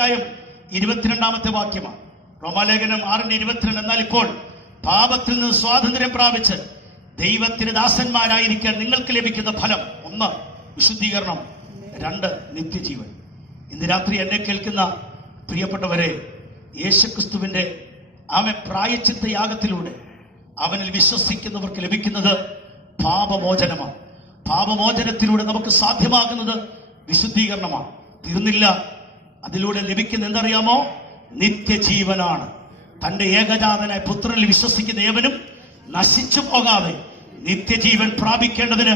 അധ്യായം 22 വാക്യമാണ്. റോമാലേഖനം 6:22. എന്നാൽ ഇപ്പോൾ പാപത്തിൽ നിന്ന് സ്വാതന്ത്ര്യം പ്രാപിച്ച് ദൈവത്തിന് ദാസന്മാരായിരിക്കാൻ നിങ്ങൾക്ക് ലഭിക്കുന്ന ഫലം: 1, വിശുദ്ധീകരണം; 2, നിത്യജീവൻ. ഇന്ന് രാത്രി എന്നെ കേൾക്കുന്ന പ്രിയപ്പെട്ടവരെ, യേശുക്രിസ്തുവിന്റെ പ്രായശ്ചിത്ത യാഗത്തിലൂടെ അവനിൽ വിശ്വസിക്കുന്നവർക്ക് ലഭിക്കുന്നത് പാപമോചനമാണ്. പാപമോചനത്തിലൂടെ നമുക്ക് സാധ്യമാകുന്നത് വിശുദ്ധീകരണമാണ്. തീർന്നില്ല, അതിലൂടെ ലഭിക്കുന്ന എന്തറിയാമോ? നിത്യജീവനാണ്. തന്റെ ഏകജാതനായ പുത്രനിൽ വിശ്വസിക്കുന്ന ഏവനും നശിച്ചു പോകാതെ നിത്യജീവൻ പ്രാപിക്കേണ്ടതിന്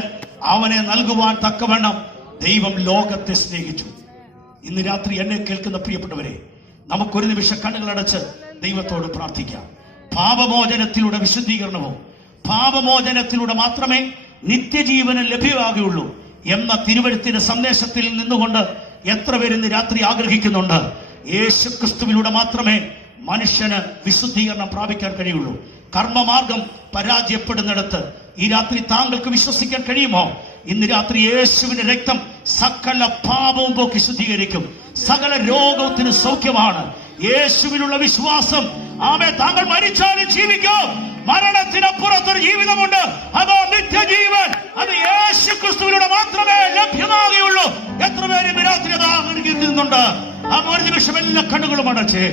അവനെ നൽകുവാൻ തക്കവണ്ണം ദൈവം ലോകത്തെ സ്നേഹിച്ചു. ഇന്ന് രാത്രി എന്നെ കേൾക്കുന്ന പ്രിയപ്പെട്ടവരെ, നമുക്കൊരു നിമിഷം കണ്ണുകളടച്ച് ദൈവത്തോട് പ്രാർത്ഥിക്കാം. പാപമോചനത്തിലൂടെ വിശുദ്ധീകരണവും പാപമോചനത്തിലൂടെ മാത്രമേ നിത്യജീവനം ലഭ്യമാകുകയുള്ളൂ എന്ന തിരുവഴുത്തിന്റെ സന്ദേശത്തിൽ നിന്നുകൊണ്ട് എത്ര പേര് ഇന്ന് രാത്രി ആഗ്രഹിക്കുന്നുണ്ട്? യേശുക്രിസ്തുവിലൂടെ മാത്രമേ മനുഷ്യന് വിശുദ്ധീകരണം പ്രാപിക്കാൻ കഴിയുള്ളൂ. കർമ്മമാർഗം പരാജയപ്പെടുന്നിടത്ത് ഈ രാത്രി താങ്കൾക്ക് വിശ്വസിക്കാൻ കഴിയുമോ? ഇന്ന് രാത്രി യേശുവിന്റെ രക്തം സകല പാപവും പോക്കി ശുദ്ധീകരിക്കും. സകല രോഗത്തിന് സൗഖ്യമാണ് യേശുവിനുള്ള വിശ്വാസം. താങ്കൾ മരിച്ചാലും ജീവിക്കും. മരണത്തിനപ്പുറത്തൊരു ജീവിതമുണ്ട്, അതോ നിത്യജീവൻ. അത് യേശുക്രിസ്തുവിലൂടെ മാത്രമേ ലഭ്യമാകുകയുള്ളൂ. എത്ര പേര് രാത്രി അത് ആഗ്രഹിക്കുന്നുണ്ട്? ഒരു നിമിഷം എല്ലാ കണ്ണുകളും അടച്ച്